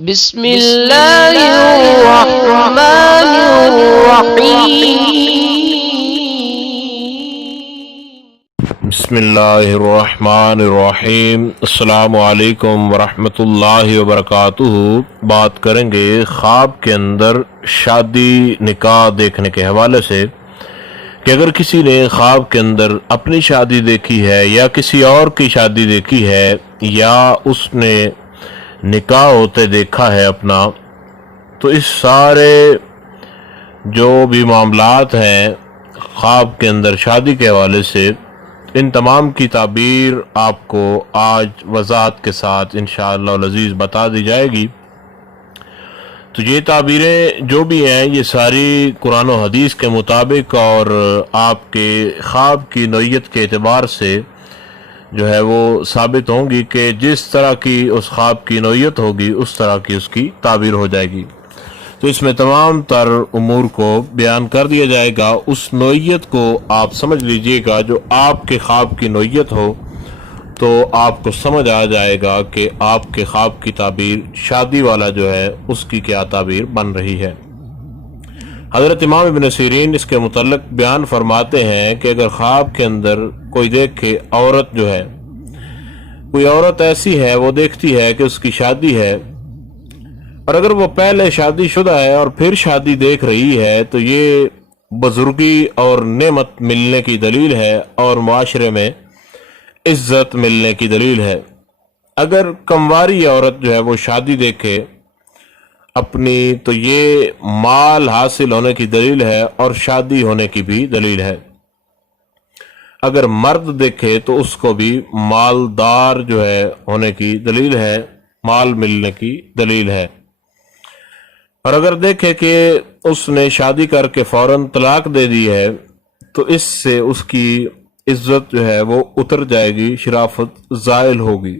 بسم اللہ الرحمن الرحیم۔ بسم اللہ الرحمن الرحیم۔ السلام علیکم ورحمۃ اللہ وبرکاتہ۔ بات کریں گے خواب کے اندر شادی نکاح دیکھنے کے حوالے سے کہ اگر کسی نے خواب کے اندر اپنی شادی دیکھی ہے یا کسی اور کی شادی دیکھی ہے یا اس نے نکاح ہوتے دیکھا ہے اپنا، تو اس سارے جو بھی معاملات ہیں خواب کے اندر شادی کے حوالے سے، ان تمام کی تعبیر آپ کو آج وضاحت کے ساتھ انشاءاللہ العزیز بتا دی جائے گی۔ تو یہ تعبیریں جو بھی ہیں یہ ساری قرآن و حدیث کے مطابق اور آپ کے خواب کی نوعیت کے اعتبار سے جو ہے وہ ثابت ہوں گی کہ جس طرح کی اس خواب کی نوعیت ہوگی اس طرح کی اس کی تعبیر ہو جائے گی۔ تو اس میں تمام تر امور کو بیان کر دیا جائے گا، اس نوعیت کو آپ سمجھ لیجئے گا جو آپ کے خواب کی نوعیت ہو، تو آپ کو سمجھ آ جائے گا کہ آپ کے خواب کی تعبیر شادی والا جو ہے اس کی کیا تعبیر بن رہی ہے۔ حضرت امام ابن سیرین اس کے متعلق بیان فرماتے ہیں کہ اگر خواب کے اندر کوئی دیکھے عورت جو ہے، کوئی عورت ایسی ہے وہ دیکھتی ہے کہ اس کی شادی ہے، اور اگر وہ پہلے شادی شدہ ہے اور پھر شادی دیکھ رہی ہے تو یہ بزرگی اور نعمت ملنے کی دلیل ہے اور معاشرے میں عزت ملنے کی دلیل ہے۔ اگر کمواری عورت جو ہے وہ شادی دیکھے اپنی تو یہ مال حاصل ہونے کی دلیل ہے اور شادی ہونے کی بھی دلیل ہے۔ اگر مرد دیکھے تو اس کو بھی مالدار جو ہے ہونے کی دلیل ہے، مال ملنے کی دلیل ہے۔ اور اگر دیکھے کہ اس نے شادی کر کے فوراً طلاق دے دی ہے تو اس سے اس کی عزت جو ہے وہ اتر جائے گی، شرافت زائل ہوگی۔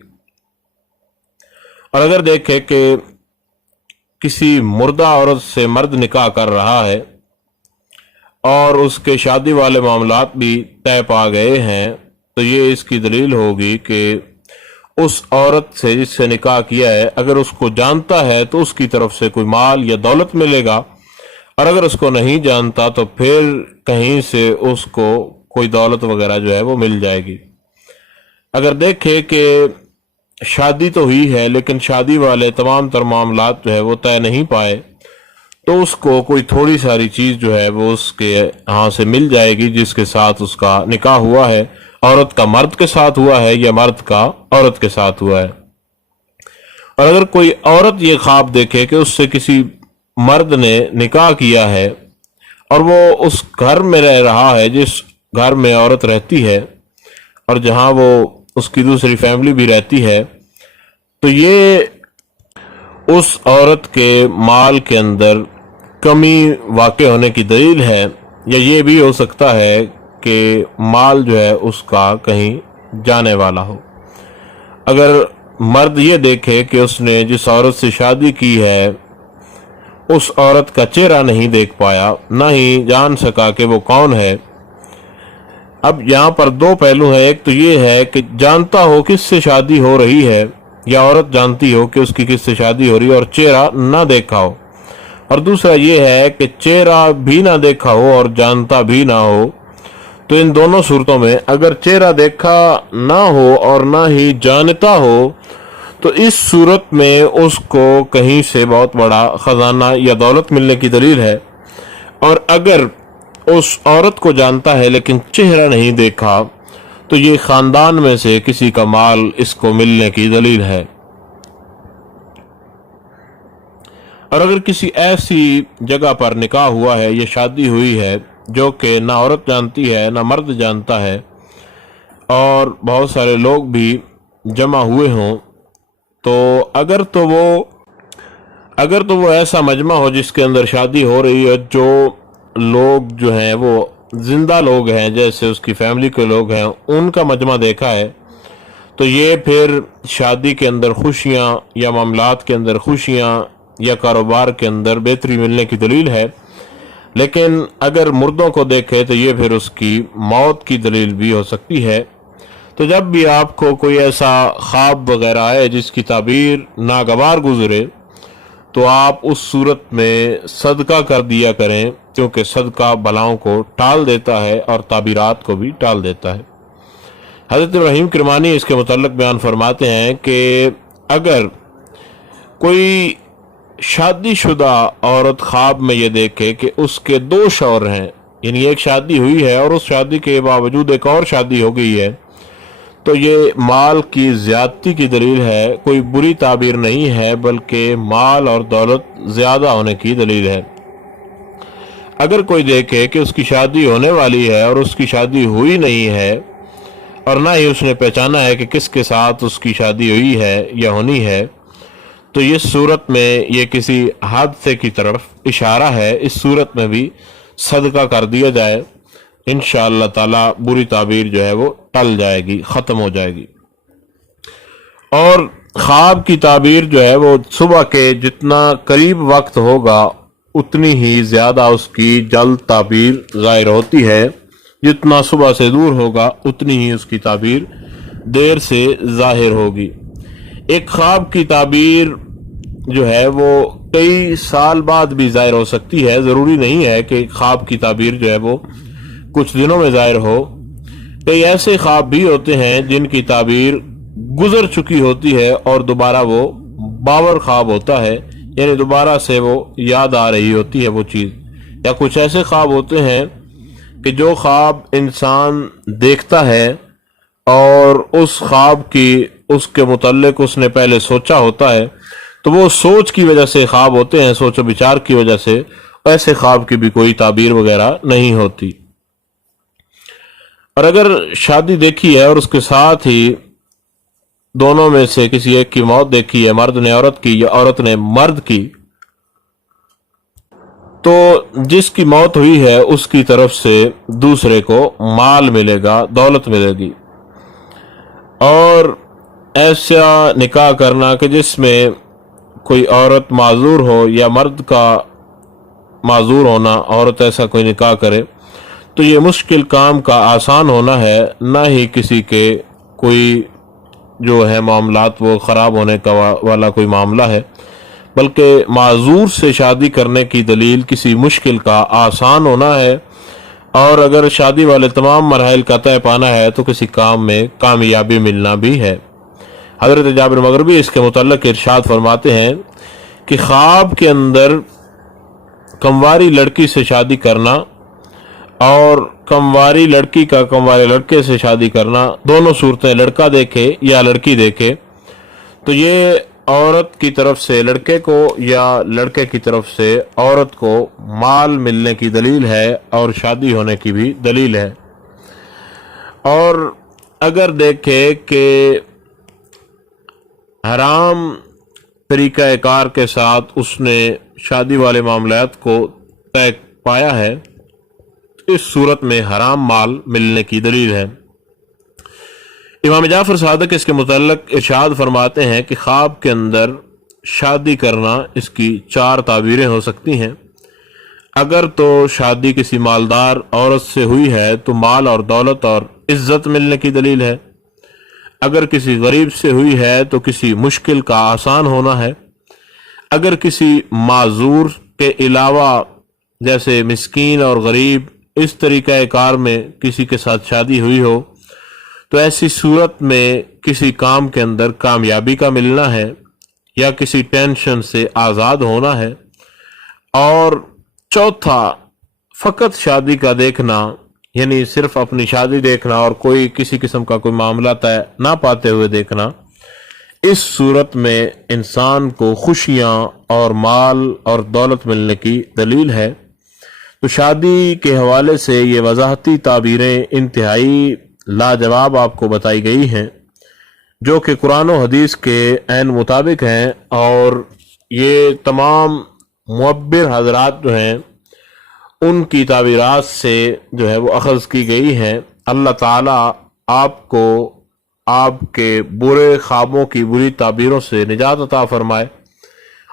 اور اگر دیکھے کہ کسی مردہ عورت سے مرد نکاح کر رہا ہے اور اس کے شادی والے معاملات بھی طے پا گئے ہیں تو یہ اس کی دلیل ہوگی کہ اس عورت سے جس سے نکاح کیا ہے اگر اس کو جانتا ہے تو اس کی طرف سے کوئی مال یا دولت ملے گا، اور اگر اس کو نہیں جانتا تو پھر کہیں سے اس کو کوئی دولت وغیرہ جو ہے وہ مل جائے گی۔ اگر دیکھے کہ شادی تو ہوئی ہے لیکن شادی والے تمام تر معاملات جو ہے وہ طے نہیں پائے تو اس کو کوئی تھوڑی ساری چیز جو ہے وہ اس کے ہاں سے مل جائے گی جس کے ساتھ اس کا نکاح ہوا ہے، عورت کا مرد کے ساتھ ہوا ہے یا مرد کا عورت کے ساتھ ہوا ہے۔ اور اگر کوئی عورت یہ خواب دیکھے کہ اس سے کسی مرد نے نکاح کیا ہے اور وہ اس گھر میں رہ رہا ہے جس گھر میں عورت رہتی ہے اور جہاں وہ اس کی دوسری فیملی بھی رہتی ہے، تو یہ اس عورت کے مال کے اندر کمی واقع ہونے کی دلیل ہے، یا یہ بھی ہو سکتا ہے کہ مال جو ہے اس کا کہیں جانے والا ہو۔ اگر مرد یہ دیکھے کہ اس نے جس عورت سے شادی کی ہے اس عورت کا چہرہ نہیں دیکھ پایا، نہ ہی جان سکا کہ وہ کون ہے۔ اب یہاں پر دو پہلو ہیں، ایک تو یہ ہے کہ جانتا ہو کس سے شادی ہو رہی ہے، یا عورت جانتی ہو کہ اس کی کس سے شادی ہو رہی ہے اور چہرہ نہ دیکھا ہو، اور دوسرا یہ ہے کہ چہرہ بھی نہ دیکھا ہو اور جانتا بھی نہ ہو۔ تو ان دونوں صورتوں میں اگر چہرہ دیکھا نہ ہو اور نہ ہی جانتا ہو تو اس صورت میں اس کو کہیں سے بہت بڑا خزانہ یا دولت ملنے کی دلیل ہے، اور اگر اس عورت کو جانتا ہے لیکن چہرہ نہیں دیکھا تو یہ خاندان میں سے کسی کا مال اس کو ملنے کی دلیل ہے۔ اور اگر کسی ایسی جگہ پر نکاح ہوا ہے یا شادی ہوئی ہے جو کہ نہ عورت جانتی ہے نہ مرد جانتا ہے اور بہت سارے لوگ بھی جمع ہوئے ہوں، تو اگر تو وہ ایسا مجمع ہو جس کے اندر شادی ہو رہی ہے، جو لوگ جو ہیں وہ زندہ لوگ ہیں جیسے اس کی فیملی کے لوگ ہیں، ان کا مجمع دیکھا ہے، تو یہ پھر شادی کے اندر خوشیاں یا معاملات کے اندر خوشیاں یا کاروبار کے اندر بہتری ملنے کی دلیل ہے۔ لیکن اگر مردوں کو دیکھے تو یہ پھر اس کی موت کی دلیل بھی ہو سکتی ہے۔ تو جب بھی آپ کو کوئی ایسا خواب وغیرہ آئے جس کی تعبیر ناگوار گزرے تو آپ اس صورت میں صدقہ کر دیا کریں، کیونکہ صدقہ بلاؤں کو ٹال دیتا ہے اور تعبیرات کو بھی ٹال دیتا ہے۔ حضرت ابراہیم کرمانی اس کے متعلق بیان فرماتے ہیں کہ اگر کوئی شادی شدہ عورت خواب میں یہ دیکھے کہ اس کے 2 شوہر ہیں، یعنی ایک شادی ہوئی ہے اور اس شادی کے باوجود ایک اور شادی ہو گئی ہے، تو یہ مال کی زیادتی کی دلیل ہے، کوئی بری تعبیر نہیں ہے، بلکہ مال اور دولت زیادہ ہونے کی دلیل ہے۔ اگر کوئی دیکھے کہ اس کی شادی ہونے والی ہے اور اس کی شادی ہوئی نہیں ہے، اور نہ ہی اس نے پہچانا ہے کہ کس کے ساتھ اس کی شادی ہوئی ہے یا ہونی ہے، تو یہ صورت میں یہ کسی حادثے کی طرف اشارہ ہے۔ اس صورت میں بھی صدقہ کر دیا جائے، انشاءاللہ تعالی بری تعبیر جو ہے وہ ٹل جائے گی، ختم ہو جائے گی۔ اور خواب کی تعبیر جو ہے وہ صبح کے جتنا قریب وقت ہوگا اتنی ہی زیادہ اس کی جلد تعبیر ظاہر ہوتی ہے، جتنا صبح سے دور ہوگا اتنی ہی اس کی تعبیر دیر سے ظاہر ہوگی۔ ایک خواب کی تعبیر جو ہے وہ کئی سال بعد بھی ظاہر ہو سکتی ہے، ضروری نہیں ہے کہ خواب کی تعبیر جو ہے وہ کچھ دنوں میں ظاہر ہو۔ کئی ایسے خواب بھی ہوتے ہیں جن کی تعبیر گزر چکی ہوتی ہے اور دوبارہ وہ باور خواب ہوتا ہے، یعنی دوبارہ سے وہ یاد آ رہی ہوتی ہے وہ چیز۔ یا کچھ ایسے خواب ہوتے ہیں کہ جو خواب انسان دیکھتا ہے اور اس خواب کی اس کے متعلق اس نے پہلے سوچا ہوتا ہے، تو وہ سوچ کی وجہ سے خواب ہوتے ہیں، سوچ و بچار کی وجہ سے۔ ایسے خواب کی بھی کوئی تعبیر وغیرہ نہیں ہوتی۔ اور اگر شادی دیکھی ہے اور اس کے ساتھ ہی دونوں میں سے کسی ایک کی موت دیکھی ہے، مرد نے عورت کی یا عورت نے مرد کی، تو جس کی موت ہوئی ہے اس کی طرف سے دوسرے کو مال ملے گا، دولت ملے گی۔ اور ایسا نکاح کرنا کہ جس میں کوئی عورت معذور ہو یا مرد کا معذور ہونا، عورت ایسا کوئی نکاح کرے، تو یہ مشکل کام کا آسان ہونا ہے، نہ ہی کسی کے کوئی جو ہے معاملات وہ خراب ہونے کا والا کوئی معاملہ ہے، بلکہ معذور سے شادی کرنے کی دلیل کسی مشکل کا آسان ہونا ہے۔ اور اگر شادی والے تمام مراحل کا طے پانا ہے تو کسی کام میں کامیابی ملنا بھی ہے۔ حضرت جابر مغربی اس کے متعلق ارشاد فرماتے ہیں کہ خواب کے اندر کمواری لڑکی سے شادی کرنا اور کمواری لڑکی کا کموارے لڑکے سے شادی کرنا، دونوں صورتیں لڑکا دیکھے یا لڑکی دیکھے، تو یہ عورت کی طرف سے لڑکے کو یا لڑکے کی طرف سے عورت کو مال ملنے کی دلیل ہے اور شادی ہونے کی بھی دلیل ہے۔ اور اگر دیکھے کہ حرام طریقہ کار کے ساتھ اس نے شادی والے معاملات کو طے پایا ہے، تو اس صورت میں حرام مال ملنے کی دلیل ہے۔ امام جعفر صادق اس کے متعلق ارشاد فرماتے ہیں کہ خواب کے اندر شادی کرنا اس کی 4 تعبیریں ہو سکتی ہیں۔ اگر تو شادی کسی مالدار عورت سے ہوئی ہے تو مال اور دولت اور عزت ملنے کی دلیل ہے۔ اگر کسی غریب سے ہوئی ہے تو کسی مشکل کا آسان ہونا ہے۔ اگر کسی معذور کے علاوہ جیسے مسکین اور غریب اس طریقہ کار میں کسی کے ساتھ شادی ہوئی ہو تو ایسی صورت میں کسی کام کے اندر کامیابی کا ملنا ہے یا کسی ٹینشن سے آزاد ہونا ہے۔ اور چوتھا، فقط شادی کا دیکھنا، یعنی صرف اپنی شادی دیکھنا اور کوئی کسی قسم کا کوئی معاملہ طے نہ پاتے ہوئے دیکھنا، اس صورت میں انسان کو خوشیاں اور مال اور دولت ملنے کی دلیل ہے۔ تو شادی کے حوالے سے یہ وضاحتی تعبیریں انتہائی لاجواب آپ کو بتائی گئی ہیں، جو کہ قرآن و حدیث کے عین مطابق ہیں، اور یہ تمام معبر حضرات جو ہیں ان کی تعبیرات سے جو ہے وہ اخذ کی گئی ہیں۔ اللہ تعالیٰ آپ کو آپ کے برے خوابوں کی بری تعبیروں سے نجات عطا فرمائے،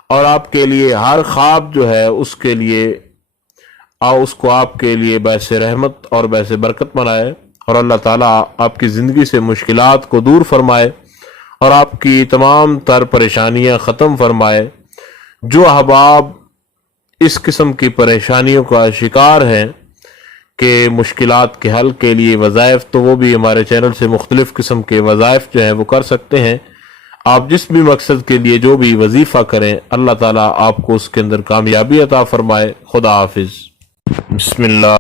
اور آپ کے لیے ہر خواب جو ہے اس کو آپ کے لیے باعث رحمت اور باعث برکت بنائے، اور اللہ تعالیٰ آپ کی زندگی سے مشکلات کو دور فرمائے اور آپ کی تمام تر پریشانیاں ختم فرمائے۔ جو احباب اس قسم کی پریشانیوں کا شکار ہیں کہ مشکلات کے حل کے لیے وظائف، تو وہ بھی ہمارے چینل سے مختلف قسم کے وظائف جو ہیں وہ کر سکتے ہیں۔ آپ جس بھی مقصد کے لیے جو بھی وظیفہ کریں، اللہ تعالیٰ آپ کو اس کے اندر کامیابی عطا فرمائے۔ خدا حافظ۔ بسم اللہ